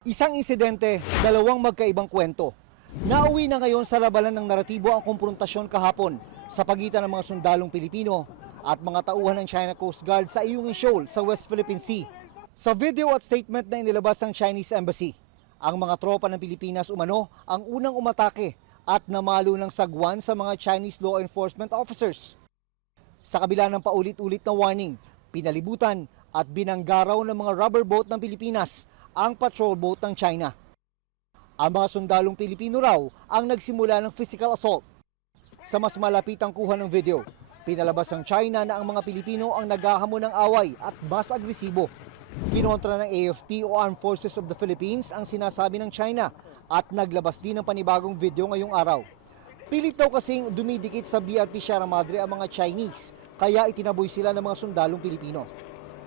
Isang insidente, dalawang magkaibang kwento. Nauwi na ngayon sa labanan ng naratibo ang kumprontasyon kahapon sa pagitan ng mga sundalong Pilipino at mga tauhan ng China Coast Guard sa Ayungin Shoal sa West Philippine Sea. Sa video at statement na inilabas ng Chinese Embassy, ang mga tropa ng Pilipinas umano ang unang umatake at namalo ng sagwan sa mga Chinese law enforcement officers. Sa kabila ng paulit-ulit na warning, pinalibutan at binanggaraw ng mga rubber boat ng Pilipinas ang patrol boat ng China. Ang mga sundalong Pilipino raw ang nagsimula ng physical assault. Sa mas malapitang kuha ng video, pinalabas ng China na ang mga Pilipino ang naghahamon ng away at mas agresibo. Kinontra ng AFP o Armed Forces of the Philippines ang sinasabi ng China at naglabas din ng panibagong video ngayong araw. Pilit daw kasing dumidikit sa BRP Sierra Madre ang mga Chinese, kaya itinaboy sila ng mga sundalong Pilipino.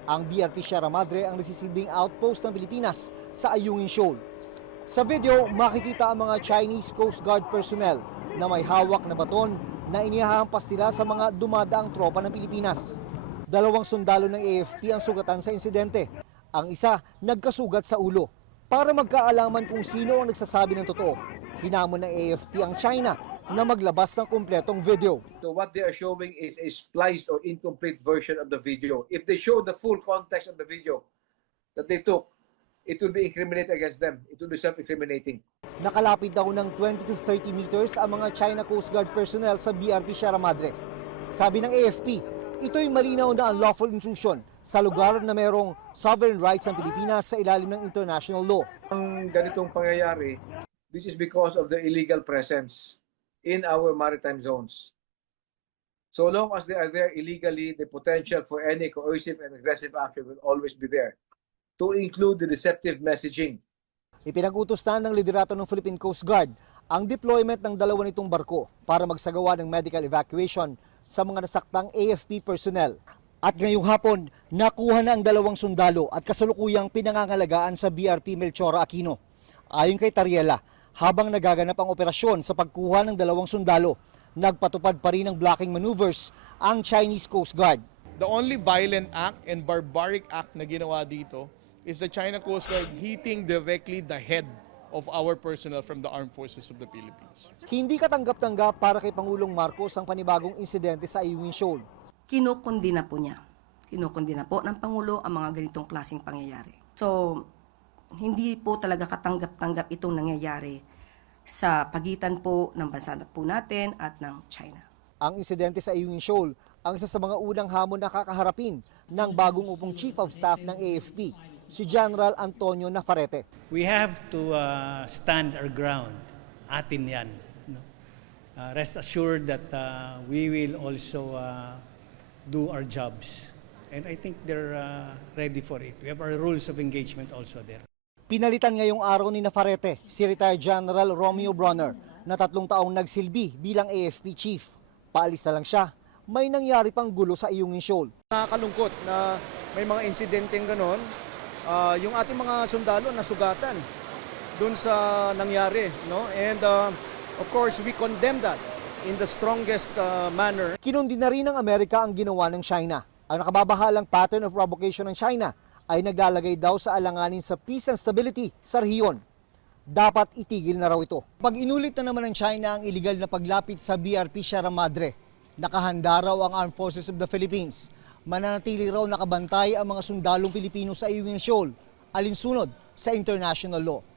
Ang BRP Sierra Madre ang nagsisilbing outpost ng Pilipinas sa Ayungin Shoal. Sa video, makikita ang mga Chinese Coast Guard personnel na may hawak na baton na inihahampas nila sa mga dumadaang tropa ng Pilipinas. Dalawang sundalo ng AFP ang sugatan sa insidente. Ang isa, nagkasugat sa ulo. Para magkaalaman kung sino ang nagsasabi ng totoo, hinamon ng AFP ang China na maglabas ng kumpletong video. So what they are showing is a spliced or incomplete version of the video. If they show the full context of the video that they took, it will be incriminating against them. It will be self-incriminating. Nakalapit daw ng 20 to 30 meters ang mga China Coast Guard personnel sa BRP Sierra Madre. Sabi ng AFP, ito'y malinaw na unlawful intrusion sa lugar na mayroong sovereign rights ang Pilipinas sa ilalim ng international law. Ang ganitong pangyayari, this is because of the illegal presence in our maritime zones. So long as they are there illegally, the potential for any coercive and aggressive action will always be there, to include the deceptive messaging. Ipinag-utos na ng liderato ng Philippine Coast Guard ang deployment ng dalawa nitong barko para magsagawa ng medical evacuation sa mga nasaktang AFP personnel. At ngayong hapon, nakuha na ang dalawang sundalo at kasalukuyang pinangangalagaan sa BRP Melchora Aquino. Ayon kay Tariela, habang nagaganap ang operasyon sa pagkuha ng dalawang sundalo, nagpatupad pa rin ng blocking maneuvers ang Chinese Coast Guard. The only violent act and barbaric act na ginawa dito is the China Coast Guard hitting directly the head of our personnel from the Armed Forces of the Philippines. Hindi katanggap-tanggap para kay Pangulong Marcos ang panibagong insidente sa Ayungin Shoal. Kinukundina po niya. Kinukundina po ng Pangulo ang mga ganitong klaseng pangyayari. So, hindi po talaga katanggap-tanggap itong nangyayari sa pagitan po ng bansa po natin at ng China. Ang insidente sa Ayungin Shoal ang isa sa mga unang hamon na kakaharapin ng bagong upong Chief of Staff ng AFP, si General Antonio Nafarrete. We have to stand our ground. Atin yan. No? Rest assured that we will also do our jobs. And I think they're ready for it. We have our rules of engagement also there. Pinalitan ngayong araw ni Nafarrete si retired General Romeo Bronner na 3 taong nagsilbi bilang AFP Chief. Paalis na lang siya, may nangyari pang gulo sa Ayungin Shoal. Nakakalungkot na may mga insidenteng ganon. Yung ating mga sundalo nasugatan dun sa nangyari. No? And of course, we condemn that in the strongest manner. Kinundi na rin ng Amerika ang ginawa ng China. Ang nakababahalang pattern of provocation ng China ay naglalagay daw sa alanganin sa peace and stability sa rehiyon. Dapat itigil na raw ito. Pag inulit na naman ng China ang iligal na paglapit sa BRP Sierra Madre, nakahanda raw ang Armed Forces of the Philippines. Mananatili raw nakabantay ang mga sundalong Pilipino sa Ayungin Shoal, alinsunod sa international law.